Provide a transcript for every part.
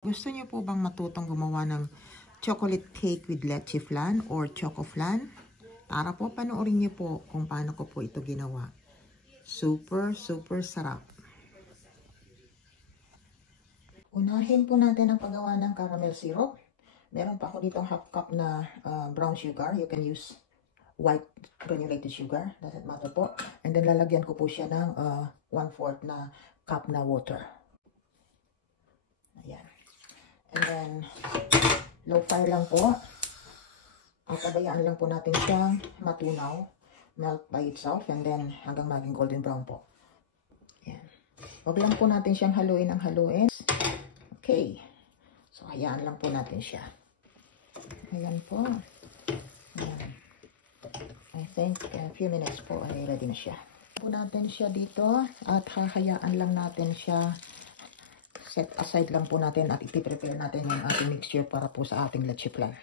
Gusto niyo po bang matutong gumawa ng chocolate cake with leche flan or choco flan? Tara po, panoorin niyo po kung paano ko po ito ginawa. Super, super sarap. Unahin po natin ang paggawa ng caramel syrup. Meron pa ako ditong half cup na brown sugar. You can use white granulated sugar. Doesn't matter po. And then lalagyan ko po siya ng 1/4 na cup na water. Ayan. And then, low fire lang po. At pabayaan lang po natin siyang matunaw. Melt by itself. And then, hanggang maging golden brown po. Ayan. Huwag lang po natin siyang haluin ang haluin. Okay. So, hayaan lang po natin siya. Ayan po. Ayan. I think a few minutes po ay ready na siya. Po natin siya dito. At hahayaan lang natin siya. Set aside lang po natin at ipiprepare natin yung ating mixture para po sa ating leche flan.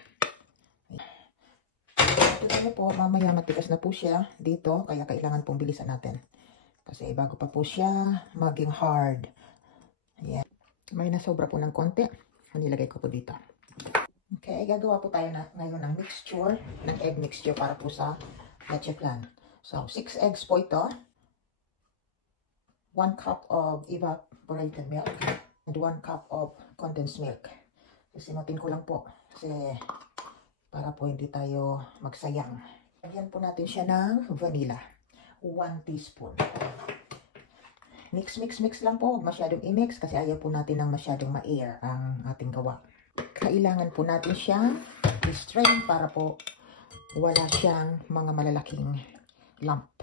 Ito po, mamaya matigas na po siya dito, kaya kailangan pong bilisan natin. Kasi bago pa po siya maging hard. Ayan. May nasobra po ng konti. Nilagay ko po dito. Okay, gagawa po tayo ngayon ng mixture, ng egg mixture para po sa leche flan. So, 6 eggs po ito. 1 cup of evaporated milk. And 1 cup of condensed milk. Sinutin ko lang po kasi para po hindi tayo magsayang. Lagyan po natin siya ng vanilla. 1 teaspoon. Mix, mix, mix lang po. Huwag masyadong i-mix kasi ayaw po natin ng masyadong ma-air ang ating gawa. Kailangan po natin siyang i-strain para po wala siyang mga malalaking lump.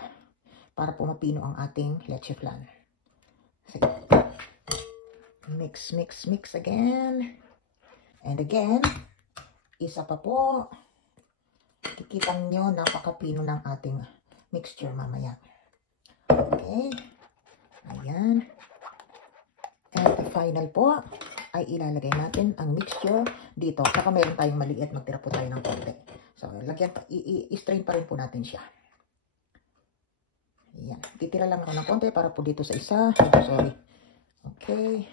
Para po mapino ang ating leche flan. Sige. Mix, mix, mix again. And again, isa pa po. Kikita nyo, napakapino ng ating mixture mamaya. Okay. Ayan. And the final po, ay ilalagay natin ang mixture dito. Saka meron tayong maliit, magtira po tayo ng konti. So, i-strain pa rin po natin siya. Ayan. Titira lang ako ng konti para po dito sa isa. Sorry. Okay.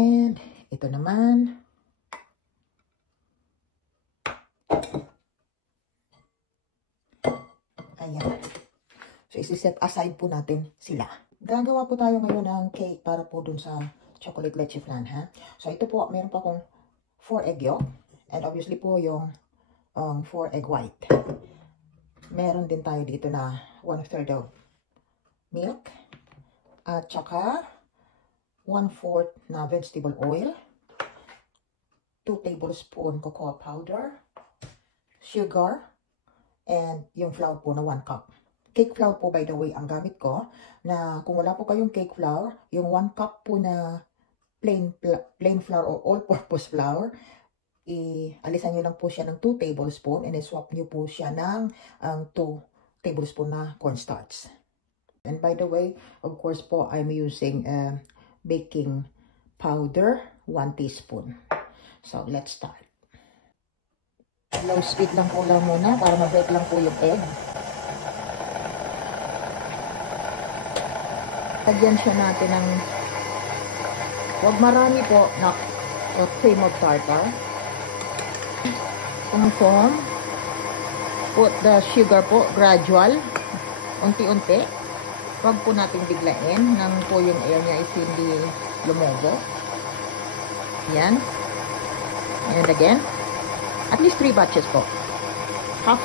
And ito naman. Ayan. So, isi-set aside po natin sila. Gagawa po tayo ngayon ng cake para po dun sa chocolate leche flan, ha? So, ito po, meron pa akong 4 egg yolk. And obviously po yung 4 egg white. Meron din tayo dito na 1/3 of milk. At saka 1/4 na vegetable oil, 2 tablespoon cocoa powder, sugar, and yung flour po na 1 cup. Cake flour po, by the way, ang gamit ko. Na kung wala po kayong cake flour, yung 1 cup po na plain flour o all-purpose flour, alisan nyo lang po siya ng 2 tablespoon and swap nyo po siya ng 2 tablespoon na cornstarch. And by the way, of course po, I'm using baking powder, 1 teaspoon. So, let's start. Low speed lang po lang muna para mag-break lang po yung egg. Lagyan siya natin ng huwag marami po na cream of tartar. Confirm. Put the sugar po, gradual. Unti-unti. Huwag po natin biglain nang po yung air niya is hindi lumobo. Yan. And again. At least 3 batches po. Half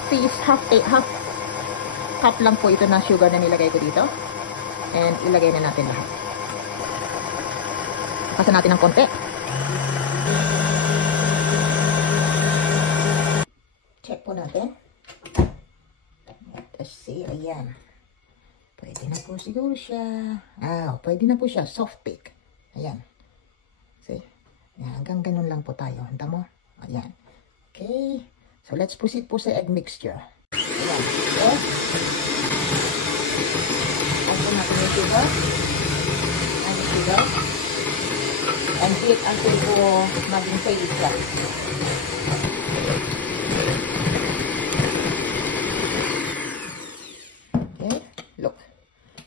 cup lang po ito na sugar na nilagay ko dito. And ilagay na natin lahat. Pasa natin ng konti. Check po natin. Let's see. Ayan. Pwede na po siguro siya. Pwede na po siya. Soft bake. Ayan. See? Ayan, hanggang ganun lang po tayo. Handa mo? Ayan. Okay. So, let's proceed po sa egg mixture. Ayan. Okay. Add po natin yung sugar. And sugar. And heat until po maging fade siya. Okay. Look.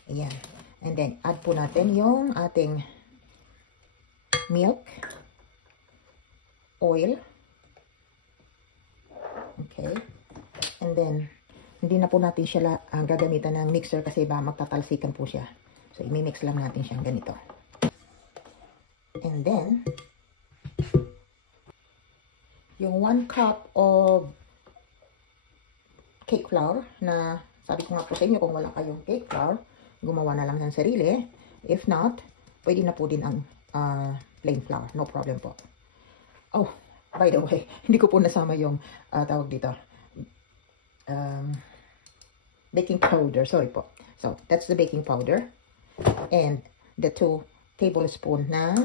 Ayan. And then, add po natin yung ating milk, oil. Okay. And then, hindi na po natin siya gagamitan ng mixer kasi ba magtatalsikan po siya. So, i-mix lang natin siyang ganito. And then, yung 1 cup of cake flour na sabi ko nga po sa inyo kung wala kayong cake flour, gumawa na lang ng sarili. If not, pwede na po din ang plain flour. No problem po. Oh, by the way, hindi ko po nasama yung tawag dito. Baking powder. Sorry po. So, that's the baking powder. And the 2 tablespoons na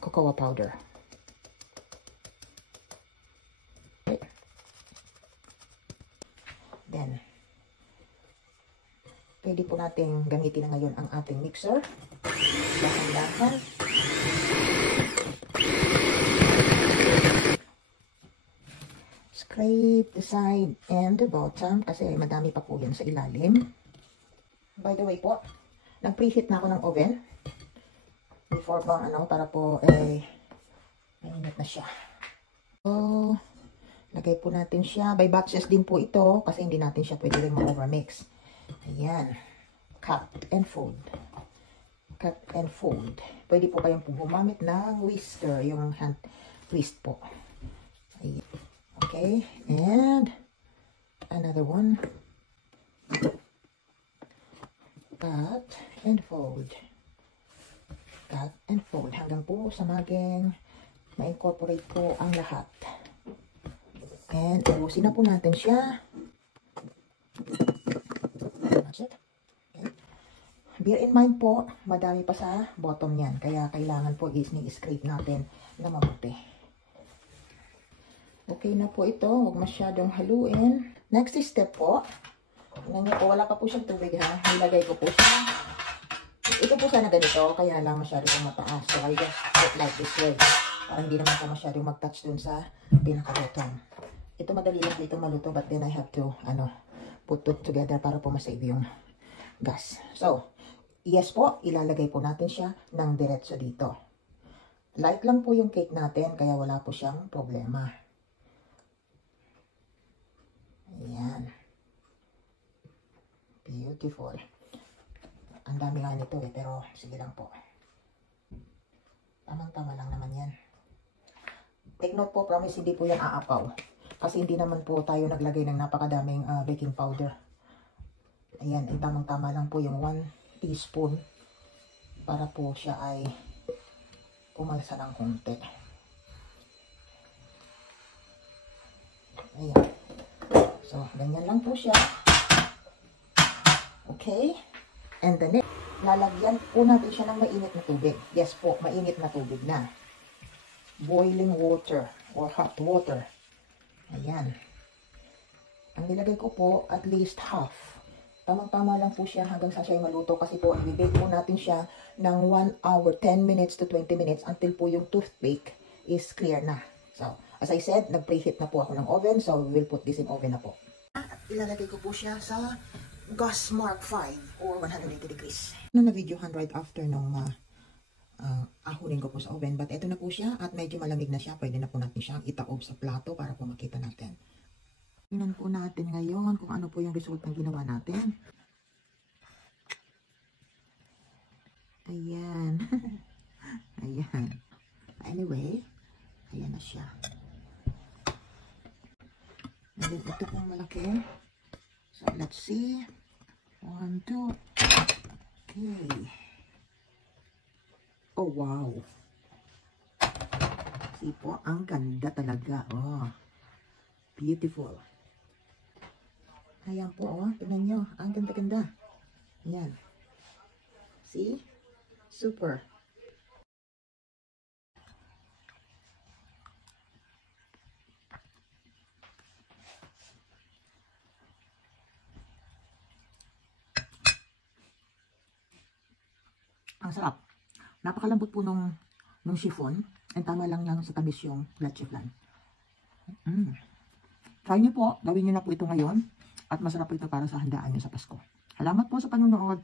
cocoa powder. Okay. Then, pwede po natin gamitin na ngayon ang ating mixer. Dahan-dahan. Scrape the side and the bottom kasi madami pa po yan sa ilalim. By the way po, nag-preheat na ako ng oven. Before bang para po mainit na siya. So, lagay po natin siya. By batches din po ito kasi hindi natin siya pwede rin ma-overmix. Ayan. Cut and fold. Cut and fold. Pwede po kayong gumamit ng whisker, yung hand twist po. Ayan. Okay. And another one. Cut and fold. Cut and fold. Hanggang po sa maging ma-incorporate po ang lahat. And ubusin na po natin siya. That's it. Okay. Bear in mind po, madami pa sa bottom yan. Kaya kailangan po i-scrape natin na mabuti. Okay na po ito. Huwag masyadong haluin. Next step po. Tingnan niyo po, wala pa po siyang tubig ha. Nilagay ko po siya. Ito po sana ganito, kaya lang masyado pong mataas. So, I just put like this way. Para hindi naman po masyadong mag-touch dun sa pinaka-bottom. Ito madali lang dito maluto, but then I have to, put it together para po masave yung gas. So, yes po, ilalagay po natin siya ng diretso dito. Light lang po yung cake natin, kaya wala po siyang problema. Ayan. Beautiful. Ang dami nga nito pero sige lang po. Tamang-tama lang naman yan. Take note po, promise hindi po yan aapaw. Kasi hindi naman po tayo naglagay ng napakadaming baking powder. Ayan, tamang-tama lang po yung 1 teaspoon para po siya ay pumalsa ng konti. Ayan. So, ganyan lang po siya. Okay. And the next, lalagyan po natin siya ng mainit na tubig. Yes po, mainit na tubig na. Boiling water or hot water. Ayan. Ang nilagay ko po, at least half. Tamang-tama lang po siya hanggang sa siya maluto kasi po, i-bake po natin siya ng 1 hour, 10 minutes to 20 minutes until po yung toothpick is clear na. So, as I said, nag-preheat na po ako ng oven, so we will put this in oven na po. At ilalagay ko po siya sa gas mark 5 or 180 degrees. Na-videohan right after nung ahunin ko po sa oven. But eto na po siya at medyo malamig na siya. Pwede na po natin siyang itaob sa plato para po makita natin. Tingnan po natin ngayon kung ano po yung result ng ginawa natin. Ayan. Ayan. Anyway, ayan na siya. And then ito pong malaki. So, let's see. 1, 2. Okay. Oh, wow. See po, ang ganda talaga. Oh, beautiful. Ayan po, oh. Tignan nyo. Ang ganda-ganda. Ayan. See? Super. Ang sarap. Napakalambot po nung chiffon. And tama lang sa tamis yung leche flan. Try nyo po. Gawin nyo na po ito ngayon. At masarap po ito para sa handaan nyo sa Pasko. Salamat po sa panonood.